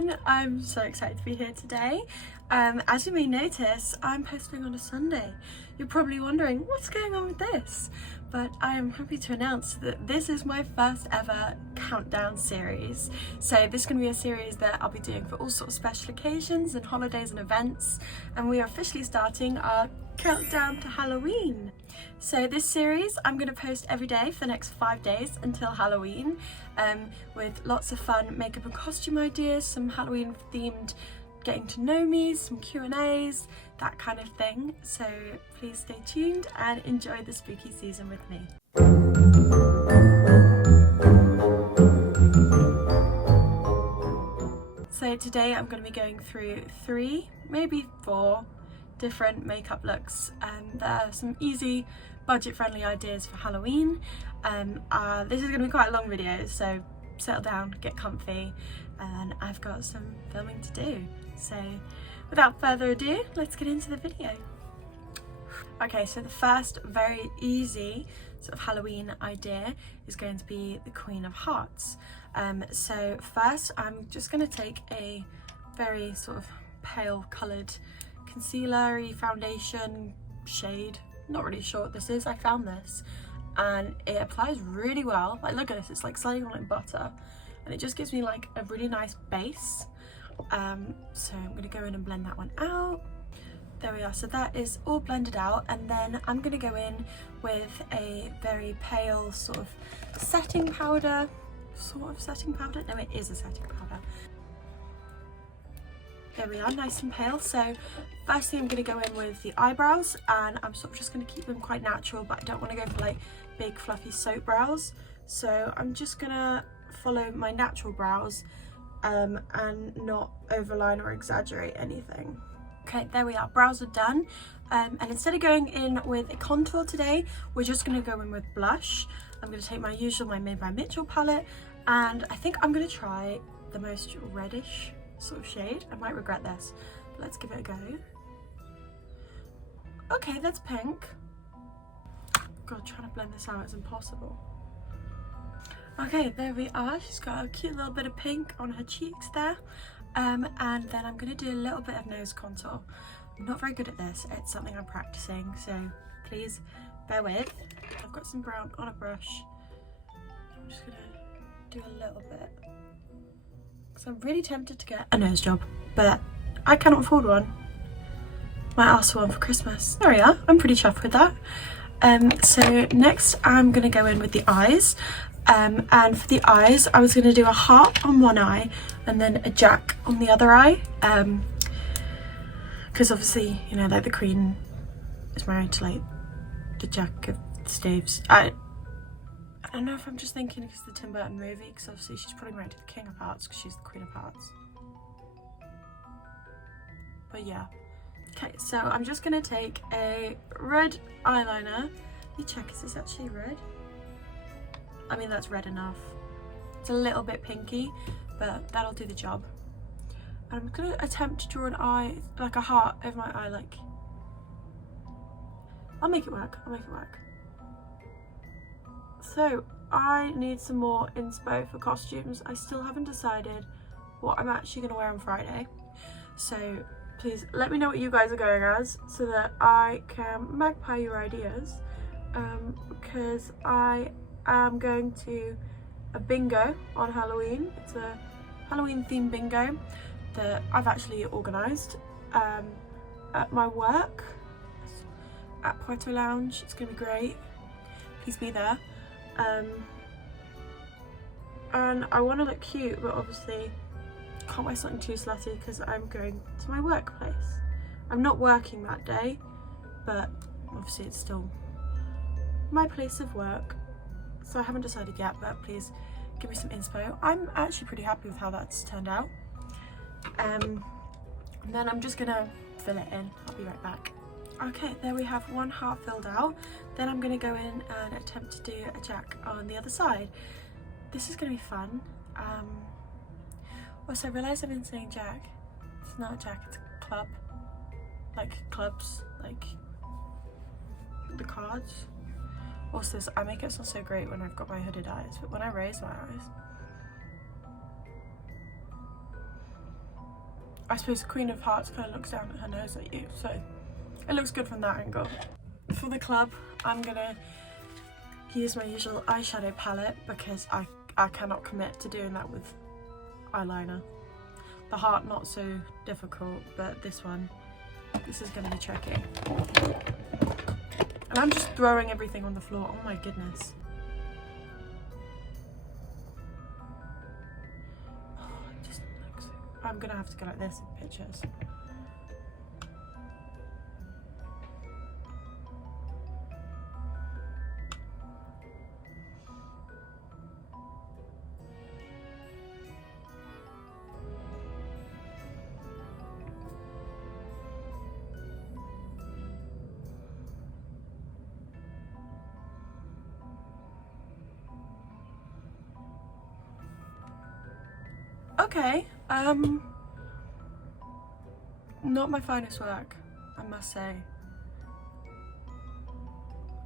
everyone, I'm so excited to be here today. As you may notice, I'm posting on a Sunday. You're probably wondering what's going on with this, but I am happy to announce that this is my first ever countdown series. So this is going to be a series that I'll be doing for all sorts of special occasions and holidays and events, and we are officially starting our countdown to Halloween. So this series I'm going to post every day for the next 5 days until Halloween, with lots of fun makeup and costume ideas, some Halloween themed getting to know me, some Q&As, that kind of thing. So please stay tuned and enjoy the spooky season with me. So today I'm going to be going through 3, maybe 4 different makeup looks. There are some easy budget-friendly ideas for Halloween. This is going to be quite a long video, so settle down, get comfy, and I've got some filming to do. So without further ado, let's get into the video. Okay, so the first very easy sort of Halloween idea is going to be the Queen of Hearts. So first I'm just going to take a very sort of pale coloured concealer-y foundation shade. Not really sure what this is. I found this and it applies really well. Like, look at this, it's like sliding on like butter, and it just gives me like a really nice base. So I'm going to go in and blend that one out. There we are, so that is all blended out, and then I'm going to go in with a very pale sort of setting powder. No, it is a setting powder. There we are, nice and pale. So first thing I'm going to go in with the eyebrows, and I'm sort of just going to keep them quite natural, but I don't want to go for like big fluffy soap brows. So I'm just going to follow my natural brows and not overline or exaggerate anything. Okay, there we are, brows are done. And instead of going in with a contour today, we're just going to go in with blush. I'm going to take my usual, my Made by Mitchell palette, and I think I'm going to try the most reddish sort of shade. I might regret this, but let's give it a go. Okay, that's pink. God, trying to blend this out is impossible. Okay, there we are. She's got a cute little bit of pink on her cheeks there. And then I'm going to do a little bit of nose contour. I'm not very good at this. It's something I'm practicing, so please bear with. I've got some brown on a brush. I'm just going to do a little bit, because I'm really tempted to get a nose job, but I cannot afford one. Might ask for one for Christmas. There we are. I'm pretty chuffed with that. So next I'm going to go in with the eyes. And for the eyes, I was going to do a heart on one eye and then a jack on the other eye, because obviously, you know, like the Queen is married to like the Jack of Staves. I don't know if I'm just thinking because the Tim Burton movie, because obviously she's probably married to the King of Hearts because she's the Queen of Hearts. But yeah. Okay, so I'm just going to take a red eyeliner. Let me check, is this actually red? I mean, that's red enough. It's a little bit pinky, but that'll do the job. And I'm going to attempt to draw an eye, like a heart over my eye, like... I'll make it work, So, I need some more inspo for costumes. I still haven't decided what I'm actually going to wear on Friday. So, please let me know what you guys are going as, so that I can magpie your ideas. Because I'm going to a bingo on Halloween. It's a Halloween themed bingo that I've actually organised at my work at Puerto Lounge. It's going to be great. Please be there. And I want to look cute, but obviously can't wear something too slutty because I'm going to my workplace. I'm not working that day, but obviously it's still my place of work. So I haven't decided yet, but please give me some inspo. I'm actually pretty happy with how that's turned out. And then I'm just gonna fill it in. I'll be right back. Okay, there we have one heart filled out. Then I'm gonna go in and attempt to do a jack on the other side. This is gonna be fun. Also, I realised I've been saying jack. It's not a jack, it's a club. Like clubs, like the cards. Also, this eye makeup sounds so great when I've got my hooded eyes, but when I raise my eyes, I suppose the Queen of Hearts kind of looks down at her nose at you, so it looks good from that angle. For the club, I'm gonna use my usual eyeshadow palette because I cannot commit to doing that with eyeliner. The heart not so difficult, but this is gonna be tricky. And I'm just throwing everything on the floor, oh my goodness. Oh, it just looks, I'm gonna have to go like this in pictures. Okay, not my finest work, I must say.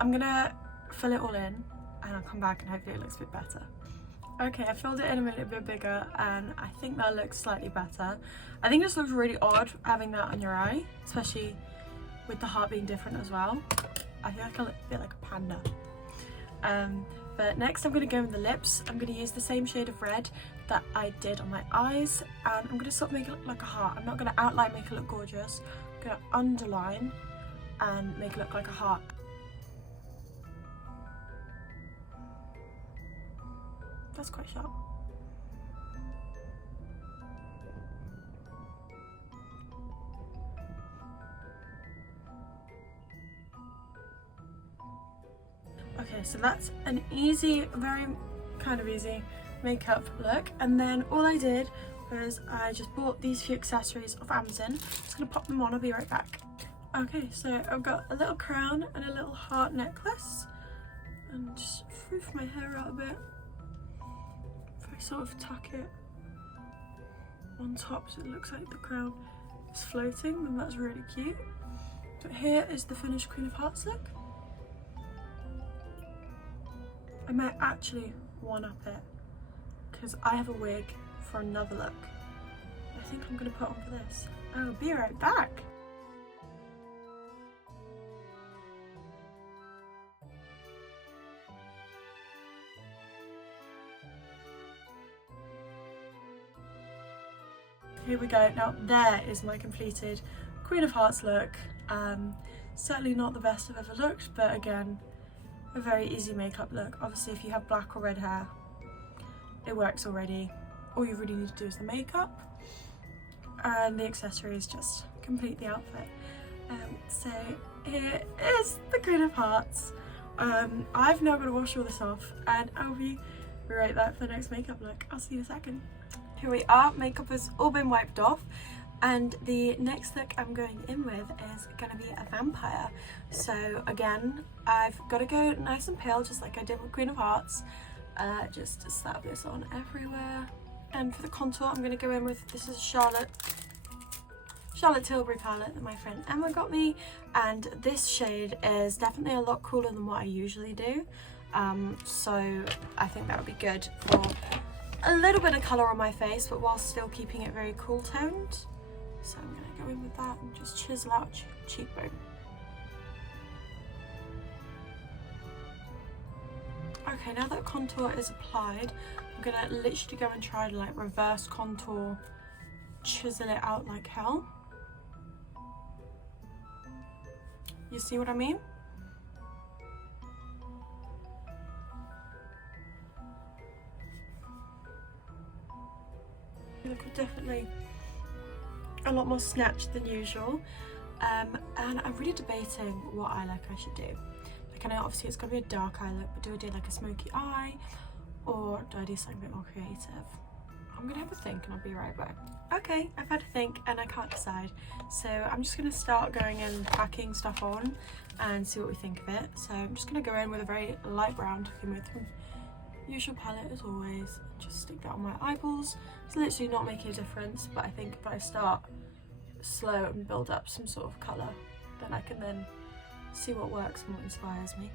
I'm gonna fill it all in and I'll come back and hopefully it looks a bit better. Okay, I filled it in a little bit bigger and I think that looks slightly better. I think this looks really odd having that on your eye, especially with the heart being different as well. I feel like I look a bit like a panda. But next I'm going to go in the lips. I'm going to use the same shade of red that I did on my eyes, and I'm going to sort of make it look like a heart. I'm not going to outline, make it look gorgeous. I'm going to underline and make it look like a heart. That's quite sharp. Okay, so that's an easy, very kind of easy makeup look. And then all I did was I just bought these few accessories off Amazon. I'm just gonna pop them on, I'll be right back. Okay, so I've got a little crown and a little heart necklace. And just froof my hair out a bit. If I sort of tuck it on top so it looks like the crown is floating, then that's really cute. But here is the finished Queen of Hearts look. I might actually one-up it because I have a wig for another look. I think I'm going to put on for this. I'll be right back. Here we go. Now there is my completed Queen of Hearts look. Certainly not the best I've ever looked, but again, a very easy makeup look. Obviously if you have black or red hair, it works already. All you really need to do is the makeup and the accessories just complete the outfit. So here is the Queen of Hearts. I've now got to wash all this off and I'll be right back for the next makeup look. I'll see you in a second. Here we are, makeup has all been wiped off. And the next look I'm going in with is going to be a vampire. So again, I've got to go nice and pale, just like I did with Queen of Hearts. Just to slap this on everywhere. And for the contour, I'm going to go in with, this is a Charlotte Tilbury palette that my friend Emma got me. And this shade is definitely a lot cooler than what I usually do. So I think that would be good for a little bit of colour on my face, but while still keeping it very cool toned. So I'm going to go in with that and just chisel out cheekbone. Okay, now that contour is applied, I'm going to literally go and try to like reverse contour, chisel it out like hell. You see what I mean? You look definitely a lot more snatched than usual, and I'm really debating what eye look I should do. Like, I know obviously it's going to be a dark eye look, but do I do like a smoky eye, or do I do something a bit more creative? I'm gonna have a think and I'll be right back. Okay, I've had a think and I can't decide, so I'm just gonna start going in and packing stuff on and see what we think of it. So I'm just gonna go in with a very light brown to begin with, from usual palette as always, just stick that on my eyeballs. It's literally not making a difference, but I think if I start slow and build up some sort of colour, then I can then see what works and what inspires me.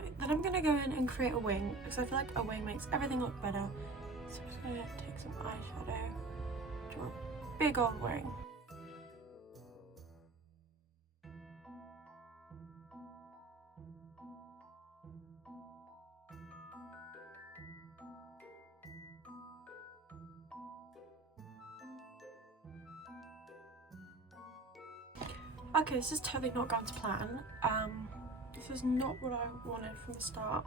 Okay, then I'm gonna go in and create a wing because I feel like a wing makes everything look better. So I'm just gonna take some eyeshadow, draw a big old wing. Okay, this is totally not going to plan. This is not what I wanted from the start.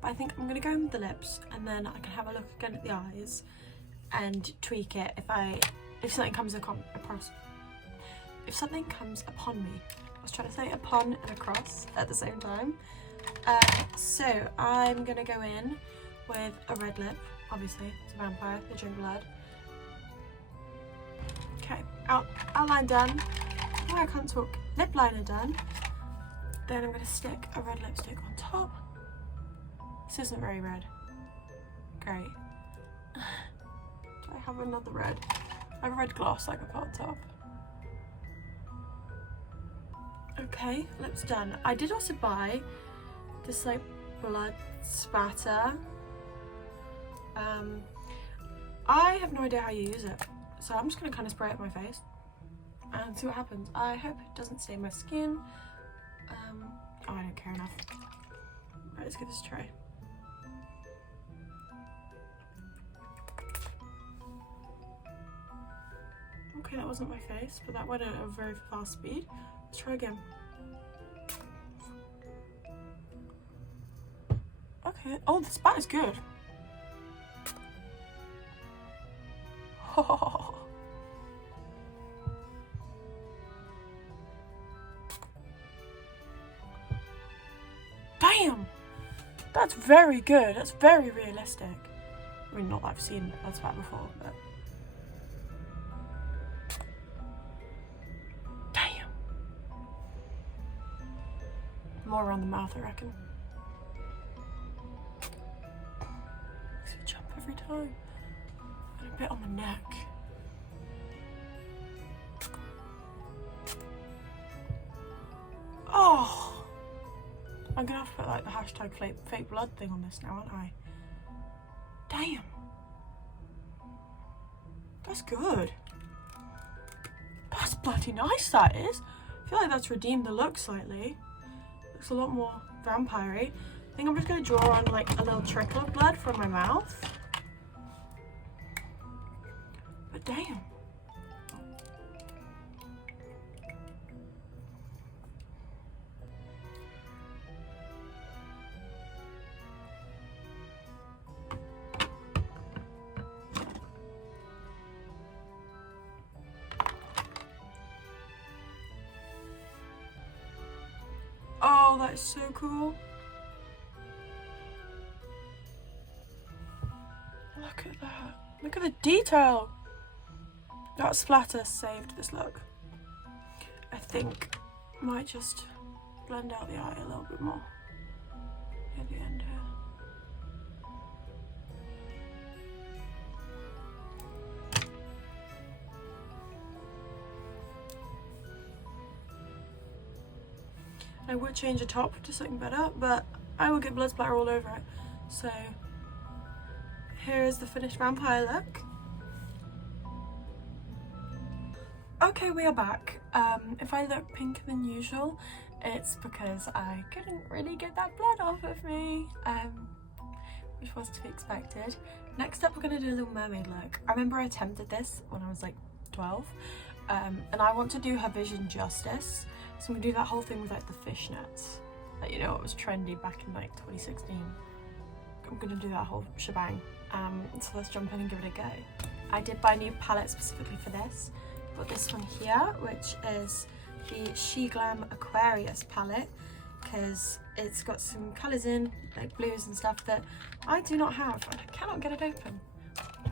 But I think I'm gonna go in with the lips and then I can have a look again at the eyes and tweak it if something comes upon me. I was trying to say upon and across at the same time. So I'm gonna go in with a red lip, obviously, it's a vampire, they drink blood. Okay, outline done. Oh, I can't talk. Lip liner done. Then I'm gonna stick a red lipstick on top. This isn't very red. Great. Do I have another red? I have a red gloss I can put on top. Okay, lips done. I did also buy this like blood spatter. I have no idea how you use it, so I'm just gonna kind of spray it on my face and see what happens. I hope it doesn't stain my skin. Oh, I don't care enough. Right, let's give this a try. Okay, that wasn't my face, but that went at a very fast speed. Let's try again. Okay, oh, the spat is good. Oh. Damn! That's very good. That's very realistic. I mean, not that I've seen blood spat before, but... Damn! More around the mouth, I reckon. Makes me jump every time. And a bit on the neck. Oh! I'm gonna have to put like the hashtag fake blood thing on this now, aren't I? Damn. That's good. That's bloody nice, that is. I feel like that's redeemed the look slightly. Looks a lot more vampire-y. I think I'm just gonna draw on like a little trickle of blood from my mouth. But damn. Oh, that is so cool. Look at that. Look at the detail. That splatter saved this look. I think I might just blend out the eye a little bit more at the end here. I would change the top to something better, but I will get blood splatter all over it. So here is the finished vampire look. Okay, we are back. If I look pinker than usual, it's because I couldn't really get that blood off of me, which was to be expected. Next up, we're going to do a Little Mermaid look. I remember I attempted this when I was like 12, and I want to do her vision justice. So I'm gonna do that whole thing with like the fishnets, that you know, it was trendy back in like 2016. I'm gonna do that whole shebang. So let's jump in and give it a go. I did buy a new palette specifically for this. Got this one here, which is the SheGlam Aquarius palette, because it's got some colours in, like blues and stuff that I do not have, and I cannot get it open.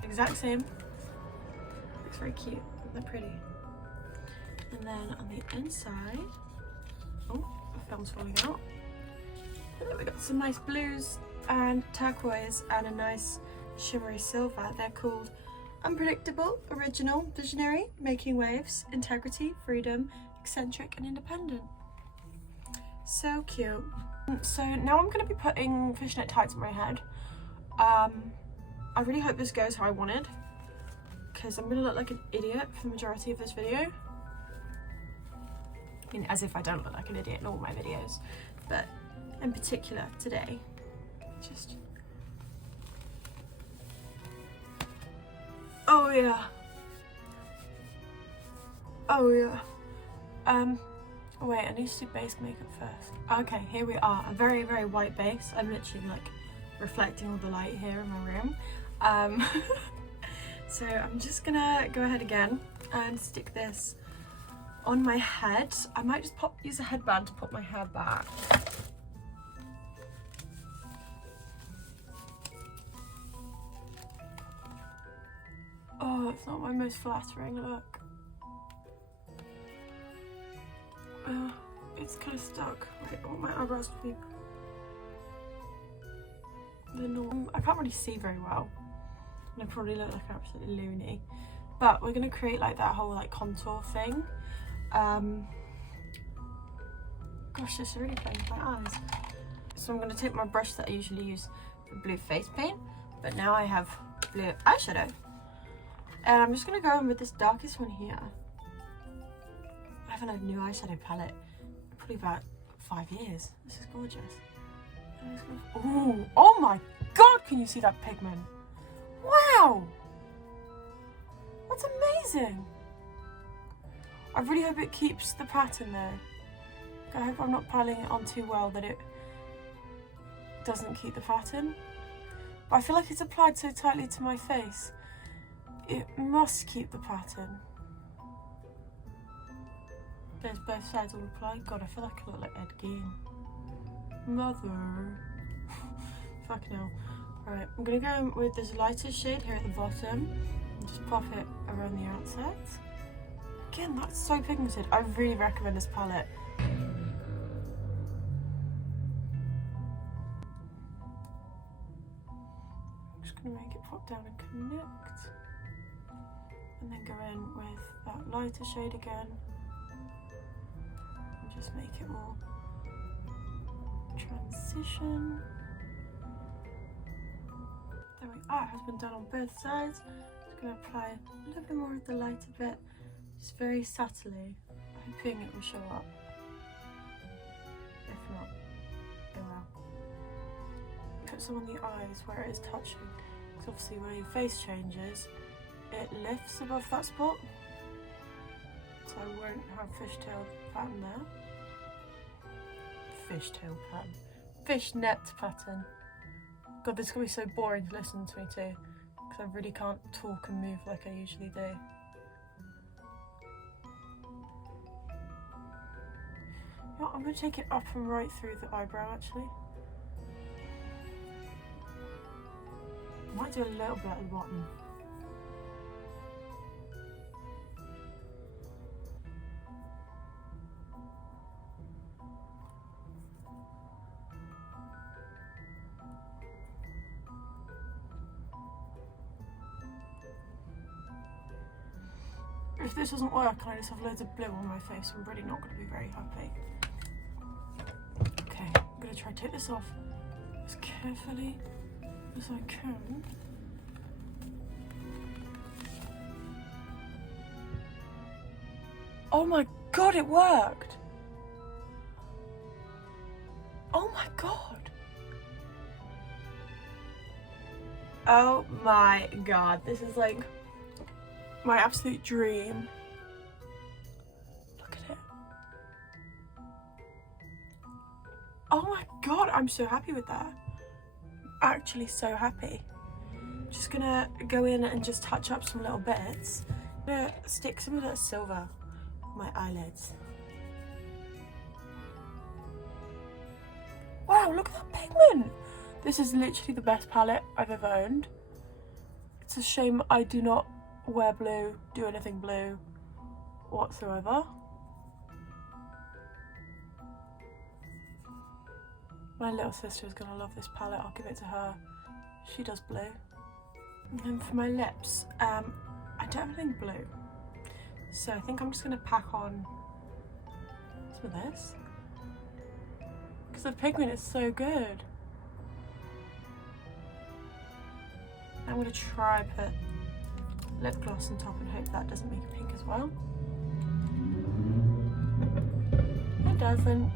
Exact same. Looks very cute. They're pretty. And then on the inside, oh, the film's falling out. And then we got some nice blues and turquoise and a nice shimmery silver. They're called Unpredictable, Original, Visionary, Making Waves, Integrity, Freedom, Eccentric and Independent. So cute. So now I'm going to be putting fishnet tights on my head. I really hope this goes how I wanted, because I'm going to look like an idiot for the majority of this video. I mean, as if I don't look like an idiot in all my videos, but in particular today, just... Oh yeah. Oh yeah. Wait, I need to do base makeup first. Okay, here we are. A very, very white base. I'm literally like reflecting all the light here in my room. So I'm just gonna go ahead again and stick this on my head. I might just use a headband to put my hair back. Oh, it's not my most flattering look. It's kind of stuck. Wait, I want my eyebrows to be the norm. I can't really see very well, and I probably look like absolutely loony. But we're gonna create like that whole like contour thing. Gosh, this is really playing with my eyes. So I'm gonna take my brush that I usually use for blue face paint, but now I have blue eyeshadow, and I'm just gonna go in with this darkest one here. I haven't had a new eyeshadow palette in probably about 5 years. This is gorgeous. Ooh, oh my god, can you see that pigment? Wow! That's amazing! I really hope it keeps the pattern though. I hope I'm not piling it on too well that it doesn't keep the pattern. But I feel like it's applied so tightly to my face. It must keep the pattern. There's both sides all applied. God, I feel like I look like Ed Gein. Mother. Fucking hell. Alright, I'm gonna go in with this lighter shade here at the bottom and just pop it around the outside. Again, that's so pigmented. I really recommend this palette. I'm just gonna make it pop down and connect. And then go in with that lighter shade again. Just make it more transition. There we are, it has been done on both sides. Just going to apply a little bit more of the lighter bit, just very subtly, hoping it will show up. If not, it will. Put some on the eyes where it is touching, because obviously where your face changes, it lifts above that spot. So I won't have fishtail pattern there. Fishtail pattern. Fishnet pattern. God, this is going to be so boring to listen to me to, because I really can't talk and move like I usually do. You know what, I'm going to take it up and right through the eyebrow actually. I might do a little bit at the bottom. If this doesn't work and I just have loads of blue on my face, I'm really not going to be very happy. Okay, I'm going to try to take this off as carefully as I can. Oh my god, it worked! Oh my god! Oh my god, this is like my absolute dream. Look at it. Oh my god, I'm so happy with that. I'm actually so happy. Just gonna go in and just touch up some little bits. I'm gonna stick some of that silver on my eyelids. Wow, look at that pigment! This is literally the best palette I've ever owned. It's a shame I do not wear blue, do anything blue whatsoever. My little sister is gonna love this palette. I'll give it to her. She does blue. And then for my lips, I don't have anything blue, so I think I'm just gonna pack on some of this. because the pigment is so good. I'm going to try put lip gloss on top and hope that doesn't make it pink as well. It doesn't.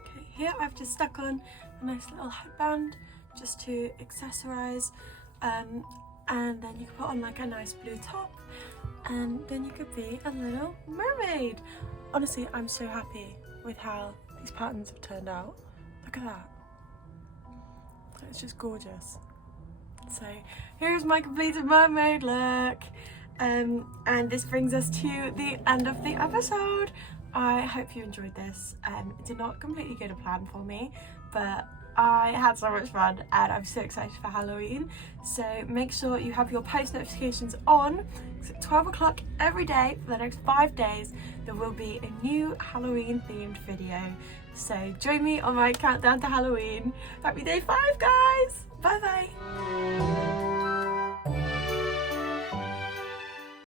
Okay, here I've just stuck on a nice little headband just to accessorize, and then you can put on like a nice blue top, and then you could be a little mermaid. Honestly, I'm so happy with how these patterns have turned out. Look at that. It's just gorgeous. So here's my completed mermaid look, and this brings us to the end of the episode. I hope you enjoyed this. It did not completely go to plan for me, but I had so much fun and I'm so excited for Halloween. So make sure you have your post notifications on, because at 12 o'clock every day for the next 5 days there will be a new Halloween themed video. So join me on my countdown to Halloween. Happy day 5, guys! Bye bye!